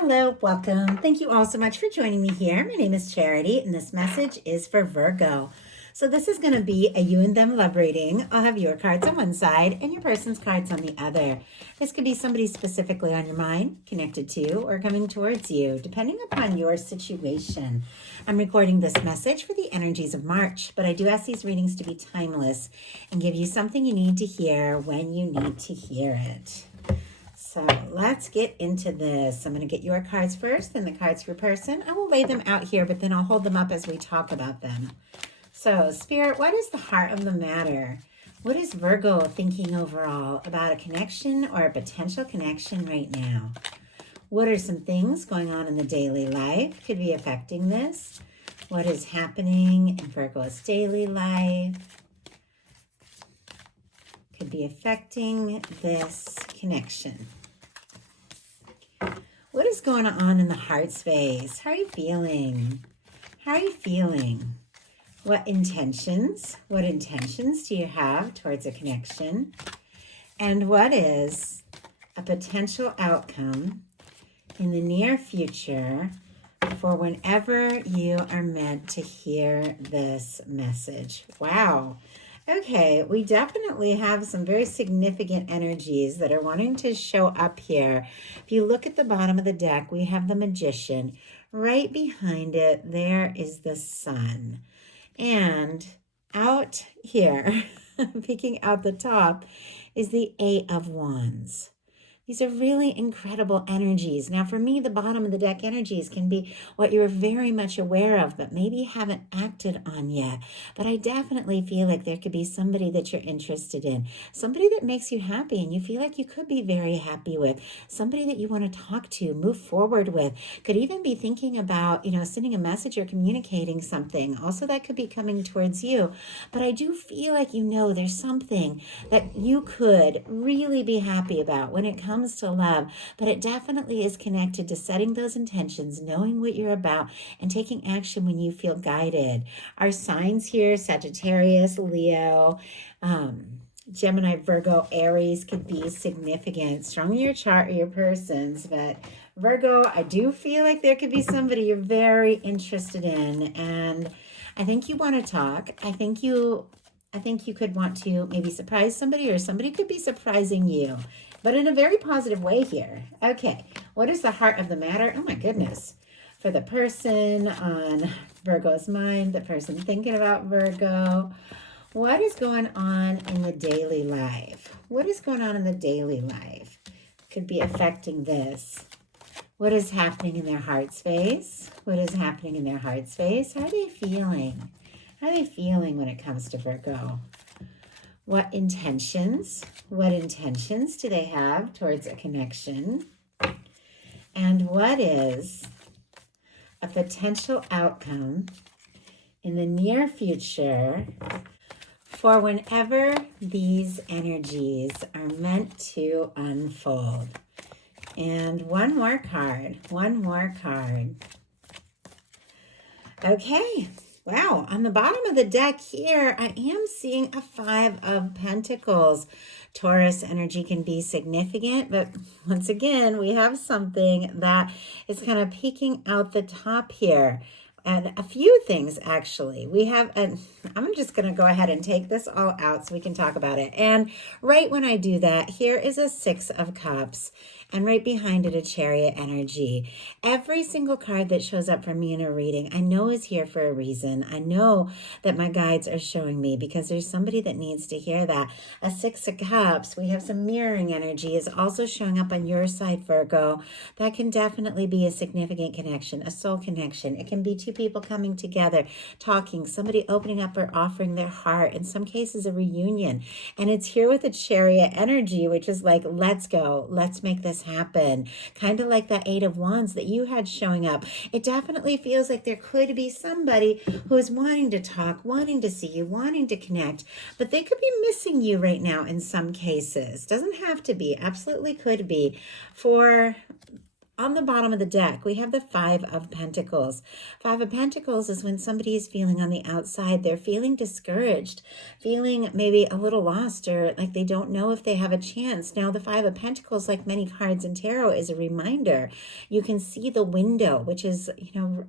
Hello, welcome. Thank you all so much for joining me here. My name is Charity, and this message is for Virgo. So this is going to be a you and them love reading. I'll have your cards on one side and your person's cards on the other. This could be somebody specifically on your mind, connected to, or coming towards you, depending upon your situation. I'm recording this message for the energies of March, but I do ask these readings to be timeless and give you something you need to hear when you need to hear it. So let's get into this. I'm going to get your cards first, then the cards for your person. I will lay them out here, but then I'll hold them up as we talk about them. So, Spirit, what is the heart of the matter? What is Virgo thinking overall about a connection or a potential connection right now? What are some things going on in the daily life could be affecting this? What is happening in Virgo's daily life could be affecting this connection? What is going on in the heart space? How are you feeling? How are you feeling? What intentions do you have towards a connection? And what is a potential outcome in the near future for whenever you are meant to hear this message? Wow. Okay, we definitely have some very significant energies that are wanting to show up here. If you look at the bottom of the deck, we have the Magician. Right behind it, there is the Sun. And out here, peeking out the top, is the Eight of Wands. These are really incredible energies. Now, for me, the bottom of the deck energies can be what you're very much aware of, but maybe haven't acted on yet. But I definitely feel like there could be somebody that you're interested in, somebody that makes you happy and you feel like you could be very happy with, somebody that you want to talk to, move forward with, could even be thinking about, sending a message or communicating something. Also, that could be coming towards you. But I do feel like there's something that you could really be happy about when it comes to love, but it definitely is connected to setting those intentions, knowing what you're about, and taking action when you feel guided. Our signs here, Sagittarius, Leo, Gemini, Virgo, Aries could be significant, strong in your chart or your person's, but Virgo, I do feel like there could be somebody you're very interested in, and I think you want to talk. I think you could want to maybe surprise somebody, or somebody could be surprising you, but in a very positive way here. Okay, what is the heart of the matter? Oh my goodness. For the person on Virgo's mind, the person thinking about Virgo, what is going on in the daily life? What is going on in the daily life? Could be affecting this. What is happening in their heart space? What is happening in their heart space? How are they feeling? How are they feeling when it comes to Virgo? What intentions do they have towards a connection? And what is a potential outcome in the near future for whenever these energies are meant to unfold? And one more card. Okay. Wow, on the bottom of the deck here, I am seeing a Five of Pentacles. Taurus energy can be significant, but once again, we have something that is kind of peeking out the top here. And a few things, actually. I'm just going to go ahead and take this all out so we can talk about it. And right when I do that, here is a Six of Cups. And right behind it, a Chariot energy. Every single card that shows up for me in a reading, I know is here for a reason. I know that my guides are showing me because there's somebody that needs to hear that. A Six of Cups, we have some mirroring energy, is also showing up on your side, Virgo. That can definitely be a significant connection, a soul connection. It can be two people coming together, talking, somebody opening up or offering their heart, in some cases a reunion. And it's here with a Chariot energy, which is like, let's go, let's make this happen. Kind of like that Eight of Wands that you had showing up. It definitely feels like there could be somebody who is wanting to talk, wanting to see you, wanting to connect, but they could be missing you right now in some cases. Doesn't have to be, absolutely could be. For on the bottom of the deck, we have the Five of Pentacles. Five of Pentacles is when somebody is feeling on the outside. They're feeling discouraged, feeling maybe a little lost, or like they don't know if they have a chance. Now, the Five of Pentacles, like many cards in tarot, is a reminder. You can see the window, which is,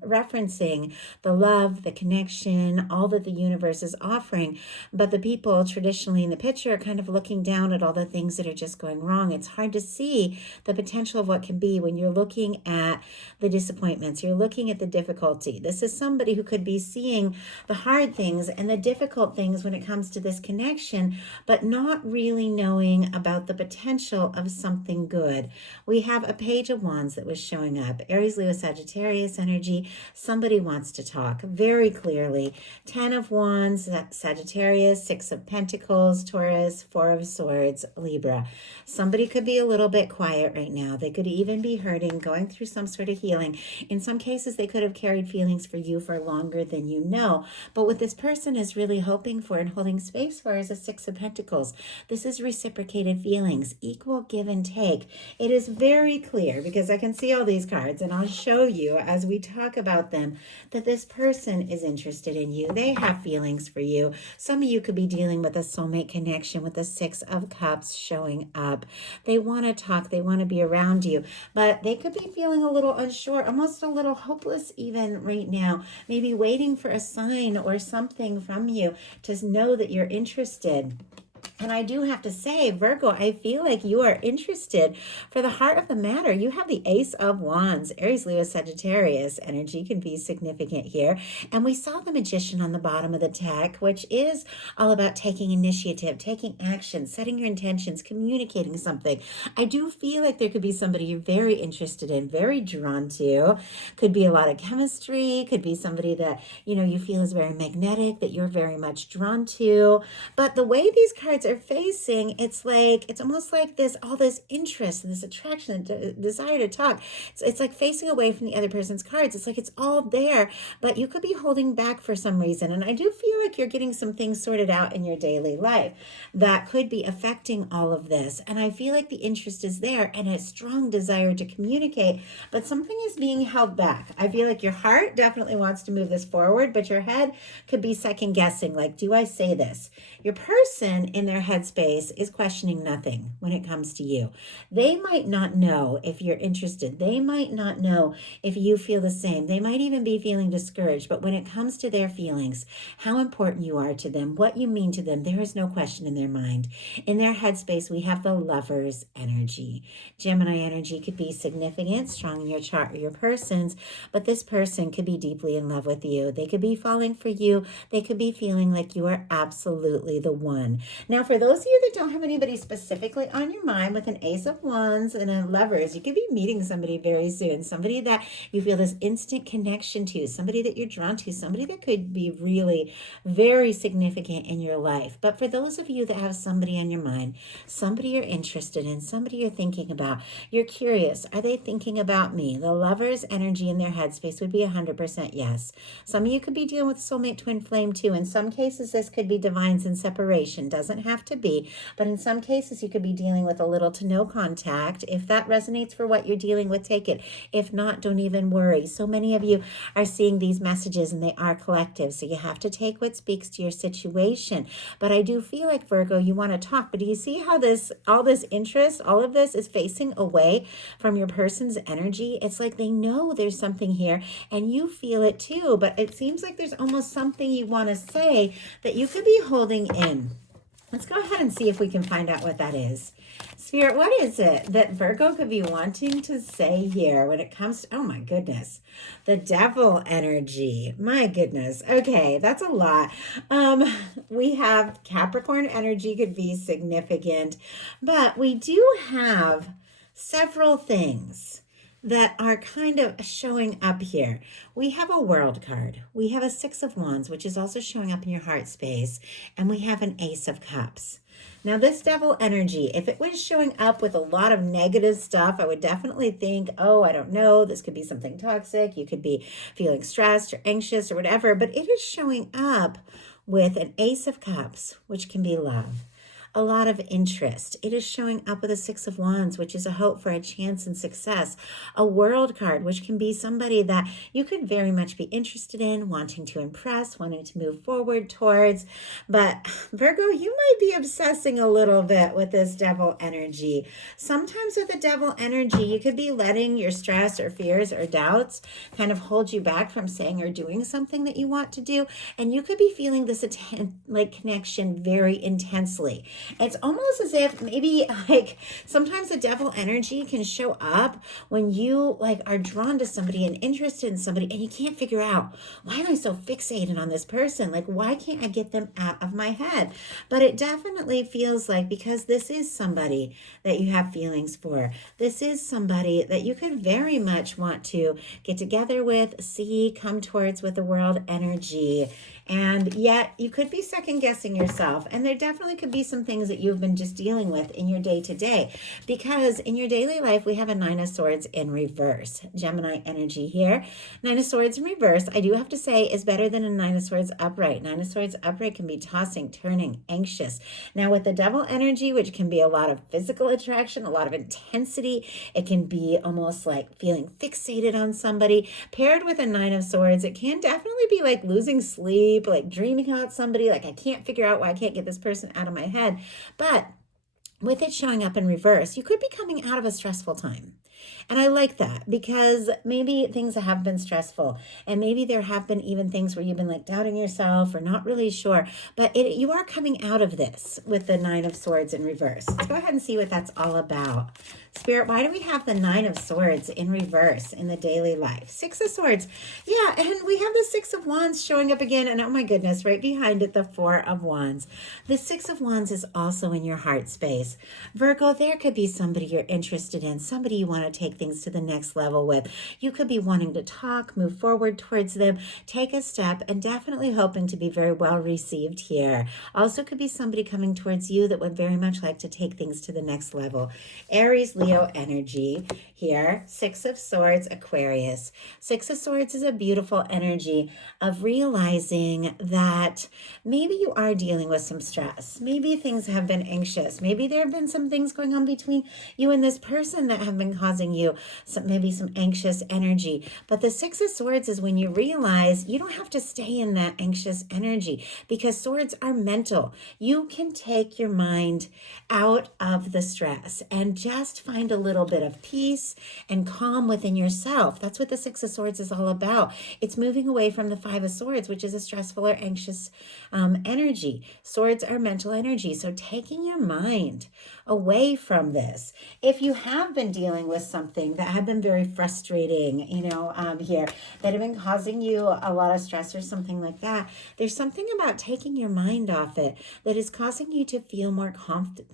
referencing the love, the connection, all that the universe is offering. But the people traditionally in the picture are kind of looking down at all the things that are just going wrong. It's hard to see the potential of what can be when you're looking at the disappointments. You're looking at the difficulty. This is somebody who could be seeing the hard things and the difficult things when it comes to this connection, but not really knowing about the potential of something good. We have a Page of Wands that was showing up. Aries, Leo, Sagittarius energy. Somebody wants to talk very clearly. 10 of Wands, Sagittarius, 6 of Pentacles, Taurus, 4 of Swords, Libra. Somebody could be a little bit quiet right now. They could even be hurting, going through some sort of healing. In some cases, they could have carried feelings for you for longer than you know. But what this person is really hoping for and holding space for is a 6 of Pentacles. This is reciprocated feelings, equal give and take. It is very clear, because I can see all these cards, and I'll show you as we talk about them, that this person is interested in you. They have feelings for you. Some of you could be dealing with a soulmate connection with the 6 of Cups showing up. They want to talk. They want to be around you, but they could be feeling a little unsure, almost a little hopeless even right now, maybe waiting for a sign or something from you to know that you're interested. And I do have to say, Virgo, I feel like you are interested. For the heart of the matter, you have the Ace of Wands. Aries, Leo, Sagittarius energy can be significant here. And we saw the Magician on the bottom of the deck, which is all about taking initiative, taking action, setting your intentions, communicating something. I do feel like there could be somebody you're very interested in, very drawn to. Could be a lot of chemistry. Could be somebody that, you feel is very magnetic, that you're very much drawn to. But the way these cards are facing, it's almost like all this interest, this attraction, desire to talk. It's like facing away from the other person's cards. It's like it's all there, but you could be holding back for some reason. And I do feel like you're getting some things sorted out in your daily life that could be affecting all of this. And I feel like the interest is there and a strong desire to communicate, but something is being held back. I feel like your heart definitely wants to move this forward, but your head could be second guessing, like, do I say this? Your person in their headspace is questioning nothing when it comes to you. They might not know if you're interested. They might not know if you feel the same. They might even be feeling discouraged. But when it comes to their feelings, how important you are to them, what you mean to them, there is no question in their mind. In their headspace, we have the Lover's energy. Gemini energy could be significant, strong in your chart or your person's, but this person could be deeply in love with you. They could be falling for you. They could be feeling like you are absolutely the one. Now, for those of you that don't have anybody specifically on your mind with an Ace of Wands and a Lovers, you could be meeting somebody very soon, somebody that you feel this instant connection to, somebody that you're drawn to, somebody that could be really very significant in your life. But for those of you that have somebody on your mind, somebody you're interested in, somebody you're thinking about, you're curious, are they thinking about me? The Lover's energy in their headspace would be 100% yes. Some of you could be dealing with soulmate twin flame too. In some cases, this could be divines in separation. Doesn't have to be, but in some cases, you could be dealing with a little to no contact. If that resonates for what you're dealing with, take it. If not, don't even worry. So many of you are seeing these messages and they are collective. So you have to take what speaks to your situation. But I do feel like, Virgo, you want to talk. But do you see how all this interest, all of this is facing away from your person's energy? It's like they know there's something here and you feel it too. But it seems like there's almost something you want to say that you could be holding in. Let's go ahead and see if we can find out what that is. Spirit, what is it that Virgo could be wanting to say here when it comes to, oh my goodness, the Devil energy. My goodness. Okay, that's a lot. We have Capricorn energy could be significant, but we do have several things that are kind of showing up here. We have a World card. We have a 6 of Wands, which is also showing up in your heart space. And we have an Ace of Cups. Now, this Devil energy, if it was showing up with a lot of negative stuff, I would definitely think, oh, I don't know, this could be something toxic. You could be feeling stressed or anxious or whatever. But it is showing up with an Ace of Cups, which can be love. a lot of interest. It is showing up with a Six of Wands, which is a hope for a chance and success. A World card, which can be somebody that you could very much be interested in, wanting to impress, wanting to move forward towards. But Virgo, you might be obsessing a little bit with this devil energy. Sometimes with the devil energy, you could be letting your stress or fears or doubts kind of hold you back from saying or doing something that you want to do. And you could be feeling this connection very intensely. It's almost as if maybe like sometimes the devil energy can show up when you like are drawn to somebody and interested in somebody and you can't figure out, why am I so fixated on this person? Like, why can't I get them out of my head? But it definitely feels like, because this is somebody that you have feelings for, this is somebody that you could very much want to get together with, see, come towards with the world energy. And yet you could be second guessing yourself. And there definitely could be some things that you've been just dealing with in your day to day, because in your daily life, we have a Nine of Swords in reverse. Gemini energy here. Nine of Swords in reverse, I do have to say, is better than a Nine of Swords upright. Nine of Swords upright can be tossing, turning, anxious. Now with the devil energy, which can be a lot of physical attraction, a lot of intensity, it can be almost like feeling fixated on somebody. Paired with a Nine of Swords, it can definitely be like losing sleep, like dreaming about somebody, like I can't figure out why I can't get this person out of my head. But with it showing up in reverse, you could be coming out of a stressful time. And I like that, because maybe things have been stressful, and maybe there have been even things where you've been like doubting yourself or not really sure, but you are coming out of this with the Nine of Swords in reverse. Let's go ahead and see what that's all about. Spirit, why do we have the Nine of Swords in reverse in the daily life? Six of Swords. Yeah, and we have the Six of Wands showing up again, and oh my goodness, right behind it, the Four of Wands. The Six of Wands is also in your heart space. Virgo, there could be somebody you're interested in, somebody you want to take things to the next level with. You could be wanting to talk, move forward towards them, take a step, and definitely hoping to be very well received here. Also could be somebody coming towards you that would very much like to take things to the next level. Aries, Leo energy here. Six of Swords, Aquarius. Six of Swords is a beautiful energy of realizing that maybe you are dealing with some stress. Maybe things have been anxious. Maybe there have been some things going on between you and this person that have been causing you maybe some anxious energy. But the Six of Swords is when you realize you don't have to stay in that anxious energy, because swords are mental. You can take your mind out of the stress and just find a little bit of peace and calm within yourself. That's what the Six of Swords is all about. It's moving away from the Five of Swords, which is a stressful or anxious energy. Swords are mental energy. So taking your mind away from this. If you have been dealing with something that have been very frustrating, here, that have been causing you a lot of stress or something like that, there's something about taking your mind off it that is causing you to feel more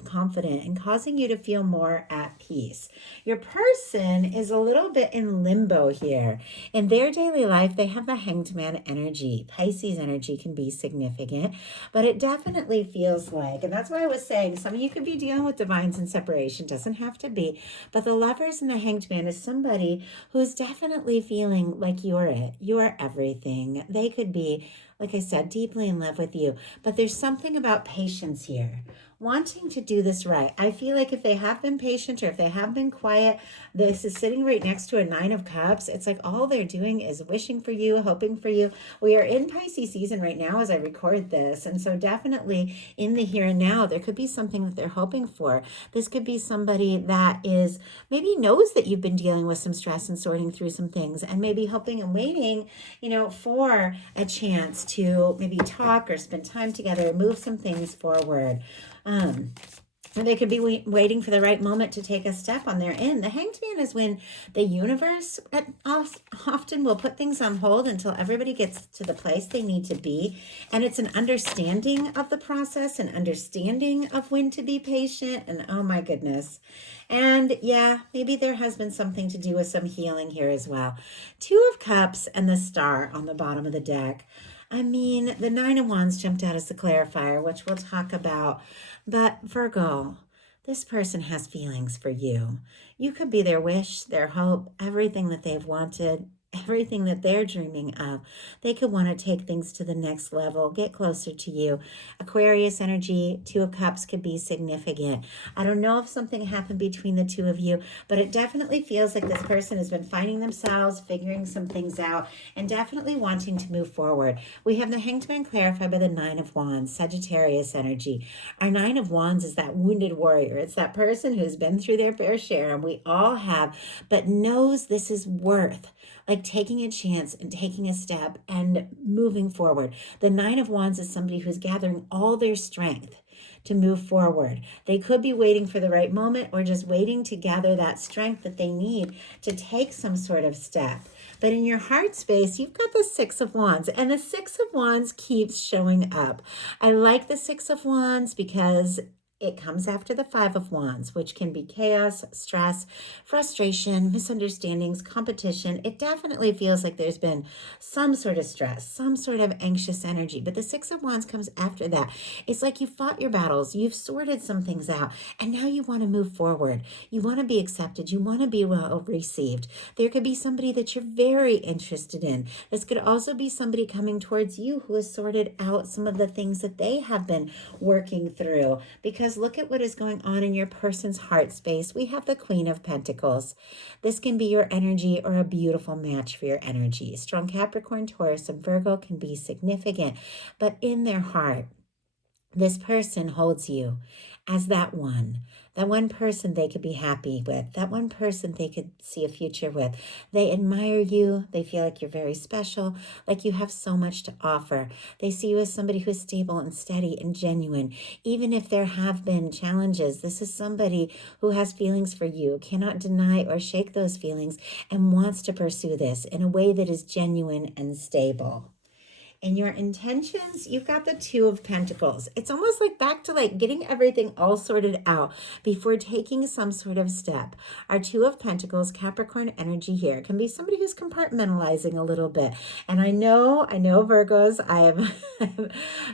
confident and causing you to feel more at peace. Your person is a little bit in limbo here. In their daily life, they have the Hanged Man energy. Pisces energy can be significant, but it definitely feels like, and that's why I was saying, some of you could be dealing with divines in separation, doesn't have to be, but the Lovers and the Hanged Man is somebody who's definitely feeling like you're it. You're everything. They could be, like I said, deeply in love with you, but there's something about patience here. Wanting to do this right. I feel like if they have been patient or if they have been quiet, this is sitting right next to a Nine of Cups. It's like all they're doing is wishing for you, hoping for you. We are in Pisces season right now as I record this. And so definitely in the here and now, there could be something that they're hoping for. This could be somebody that is maybe knows that you've been dealing with some stress and sorting through some things, and maybe hoping and waiting, for a chance to maybe talk or spend time together, move some things forward. Or they could be waiting for the right moment to take a step on their end. The Hanged Man is when the universe often will put things on hold until everybody gets to the place they need to be. And it's an understanding of the process, an understanding of when to be patient. And oh my goodness. And yeah, maybe there has been something to do with some healing here as well. Two of Cups and the Star on the bottom of the deck. I mean, the Nine of Wands jumped out as the clarifier, which we'll talk about. But Virgo, this person has feelings for you. You could be their wish, their hope, everything that they've wanted, everything that they're dreaming of. They could want to take things to the next level, get closer to you. Aquarius energy, Two of Cups could be significant. I don't know if something happened between the two of you, but it definitely feels like this person has been finding themselves, figuring some things out, and definitely wanting to move forward. We have the Hanged Man clarified by the Nine of Wands, Sagittarius energy. Our Nine of Wands is that wounded warrior. It's that person who's been through their fair share, and we all have, but knows this is worth like taking a chance and taking a step and moving forward. The Nine of Wands is somebody who's gathering all their strength to move forward. They could be waiting for the right moment or just waiting to gather that strength that they need to take some sort of step. But in your heart space, you've got the Six of Wands, and the Six of Wands keeps showing up. I like the Six of Wands because it comes after the Five of Wands, which can be chaos, stress, frustration, misunderstandings, competition. It definitely feels like there's been some sort of stress, some sort of anxious energy. But the Six of Wands comes after that. It's like you fought your battles, you've sorted some things out, and now you want to move forward. You want to be accepted. You want to be well received. There could be somebody that you're very interested in. This could also be somebody coming towards you who has sorted out some of the things that they have been working through. Because look at what is going on in your person's heart space. We have the Queen of Pentacles. This can be your energy or a beautiful match for your energy. Strong Capricorn, Taurus, and Virgo can be significant, but in their heart, this person holds you as that one person they could be happy with, that one person they could see a future with. They admire you. They feel like you're very special, like you have so much to offer. They see you as somebody who is stable and steady and genuine. Even if there have been challenges, this is somebody who has feelings for you, cannot deny or shake those feelings, and wants to pursue this in a way that is genuine and stable. In your intentions, you've got the Two of Pentacles. It's almost like back to like getting everything all sorted out before taking some sort of step. Our Two of Pentacles, Capricorn energy here, can be somebody who's compartmentalizing a little bit. And I know Virgos. I have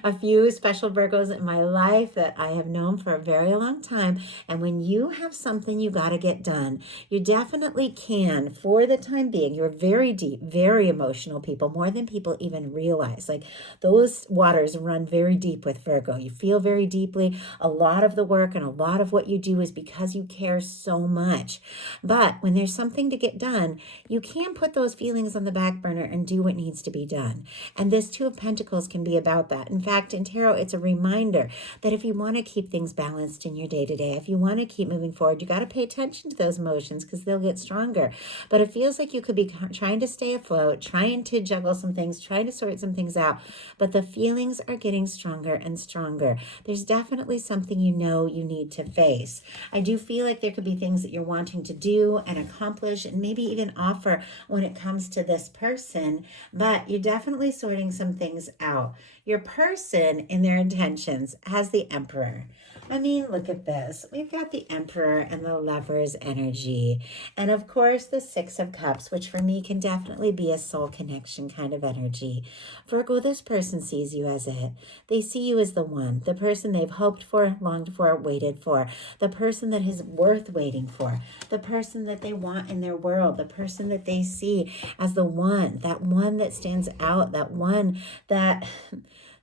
a few special Virgos in my life that I have known for a very long time. And when you have something you got to get done, you definitely can, for the time being. You're very deep, very emotional people, more than people even realize. Like those waters run very deep with Virgo. You feel very deeply. A lot of the work and a lot of what you do is because you care so much. But when there's something to get done, you can put those feelings on the back burner and do what needs to be done. And this Two of Pentacles can be about that. In fact, in tarot, it's a reminder that if you want to keep things balanced in your day-to-day, if you want to keep moving forward, you got to pay attention to those emotions because they'll get stronger. But it feels like you could be trying to stay afloat, trying to juggle some things, trying to sort some things out, but the feelings are getting stronger and stronger. There's definitely something you know you need to face. I do feel like there could be things that you're wanting to do and accomplish and maybe even offer when it comes to this person, but you're definitely sorting some things out. Your person in their intentions has the Emperor. I mean, look at this. We've got the Emperor and the Lover's energy. And of course, the Six of Cups, which for me can definitely be a soul connection kind of energy. Virgo, this person sees you as it. They see you as the one, the person they've hoped for, longed for, waited for, the person that is worth waiting for, the person that they want in their world, the person that they see as the one that stands out, that one that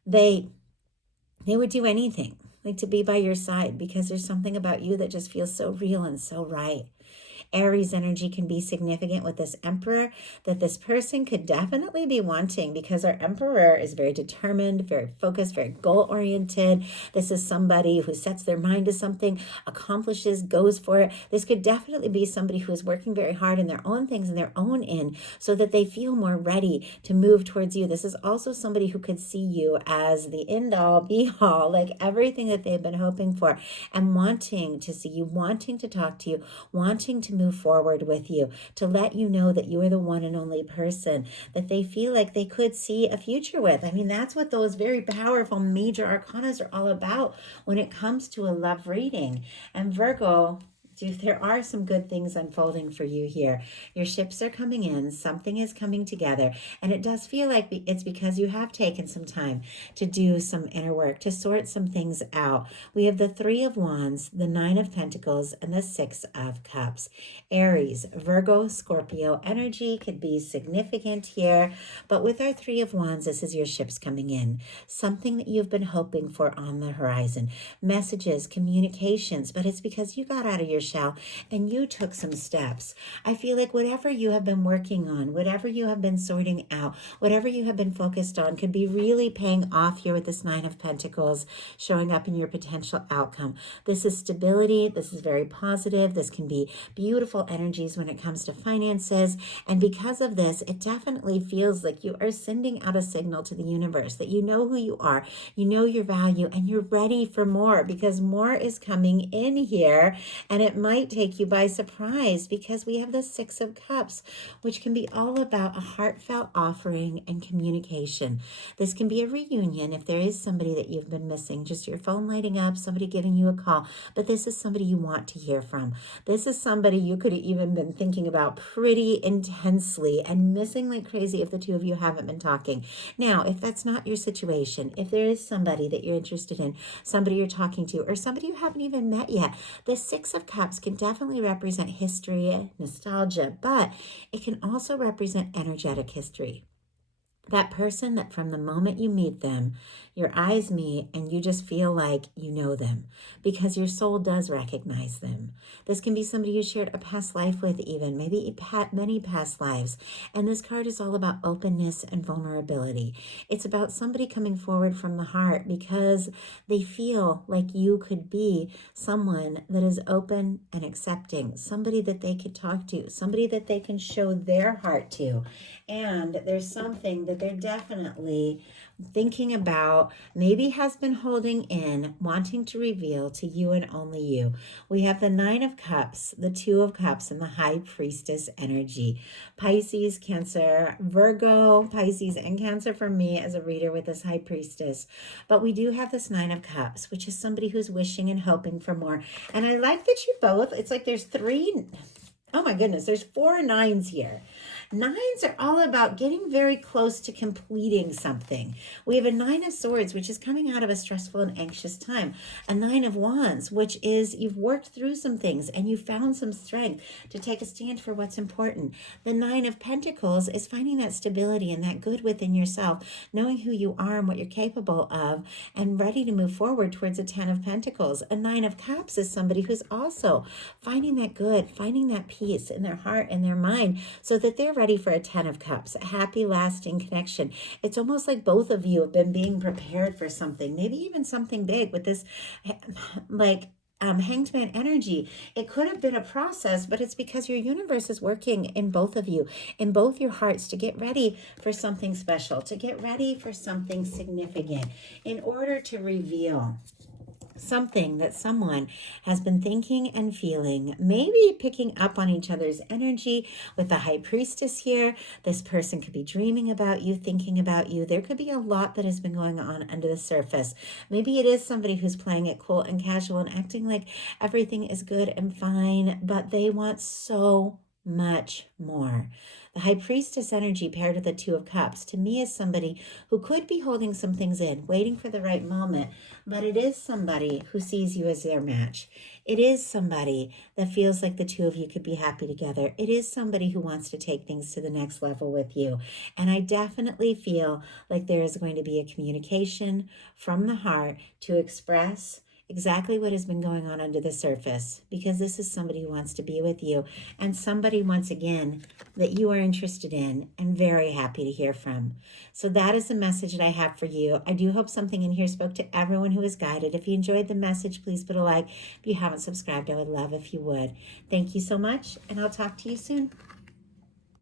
they would do anything. Like to be by your side because there's something about you that just feels so real and so right. Aries energy can be significant with this Emperor that this person could definitely be wanting because our Emperor is very determined, very focused, very goal-oriented. This is somebody who sets their mind to something, accomplishes, goes for it. This could definitely be somebody who is working very hard in their own things and their own end so that they feel more ready to move towards you. This is also somebody who could see you as the end-all, be-all, like everything that they've been hoping for and wanting to see you, wanting to talk to you, wanting to move forward with you, to let you know that you are the one and only person that they feel like they could see a future with. I mean, that's what those very powerful major arcanas are all about when it comes to a love reading. And Virgo, There are some good things unfolding for you here. Your ships are coming in, something is coming together, and it does feel like it's because you have taken some time to do some inner work, to sort some things out. We have the Three of Wands, the Nine of Pentacles, and the Six of Cups. Aries, Virgo, Scorpio energy could be significant here, but with our Three of Wands, this is your ships coming in. Something that you've been hoping for on the horizon. Messages, communications, but it's because you got out of your shell and you took some steps. I feel like whatever you have been working on, whatever you have been sorting out, whatever you have been focused on could be really paying off here with this Nine of Pentacles showing up in your potential outcome. This is stability. This is very positive. This can be beautiful energies when it comes to finances. And because of this, it definitely feels like you are sending out a signal to the universe that you know who you are, you know your value, and you're ready for more, because more is coming in here, and it might take you by surprise because we have the Six of Cups, which can be all about a heartfelt offering and communication. This can be a reunion if there is somebody that you've been missing, just your phone lighting up, somebody giving you a call, but this is somebody you want to hear from. This is somebody you could have even been thinking about pretty intensely and missing like crazy if the two of you haven't been talking. Now, if that's not your situation, if there is somebody that you're interested in, somebody you're talking to, or somebody you haven't even met yet, the Six of Cups can definitely represent history, nostalgia, but it can also represent energetic history. That person that from the moment you meet them, your eyes meet and you just feel like you know them because your soul does recognize them. This can be somebody you shared a past life with, even maybe many past lives. And this card is all about openness and vulnerability. It's about somebody coming forward from the heart because they feel like you could be someone that is open and accepting, somebody that they could talk to, somebody that they can show their heart to. And there's something that they're definitely thinking about, maybe has been holding in, wanting to reveal to you and only you. We have the Nine of Cups, the Two of Cups, and the High Priestess energy. Pisces, Cancer, Virgo, Pisces, and Cancer for me as a reader with this High Priestess. But we do have this Nine of Cups, which is somebody who's wishing and hoping for more. And I like that you both, it's like there's three, oh my goodness, there's 4 nines here. Nines are all about getting very close to completing something. We have a Nine of Swords, which is coming out of a stressful and anxious time. A Nine of Wands, which is you've worked through some things and you found some strength to take a stand for what's important. The Nine of Pentacles is finding that stability and that good within yourself, knowing who you are and what you're capable of, and ready to move forward towards a Ten of Pentacles. A Nine of Cups is somebody who's also finding that good, finding that peace in their heart and their mind so that they're ready for a Ten of Cups, a happy, lasting connection. It's almost like both of you have been being prepared for something, maybe even something big with this, Hanged Man energy. It could have been a process, but it's because your universe is working in both of you, in both your hearts, to get ready for something special, to get ready for something significant, in order to reveal something that someone has been thinking and feeling, maybe picking up on each other's energy. With the High Priestess here, this person could be dreaming about you, thinking about you. There could be a lot that has been going on under the surface. Maybe it is somebody who's playing it cool and casual and acting like everything is good and fine, but they want so much more. The High Priestess energy paired with the Two of Cups to me is somebody who could be holding some things in, waiting for the right moment, but it is somebody who sees you as their match. It is somebody that feels like the two of you could be happy together. It is somebody who wants to take things to the next level with you. And I definitely feel like there is going to be a communication from the heart to express exactly what has been going on under the surface, because this is somebody who wants to be with you, and somebody, once again, that you are interested in and very happy to hear from. So that is the message that I have for you. I do hope something in here spoke to everyone who is guided. If you enjoyed the message, please put a like. If you haven't subscribed, I would love if you would. Thank you so much, and I'll talk to you soon.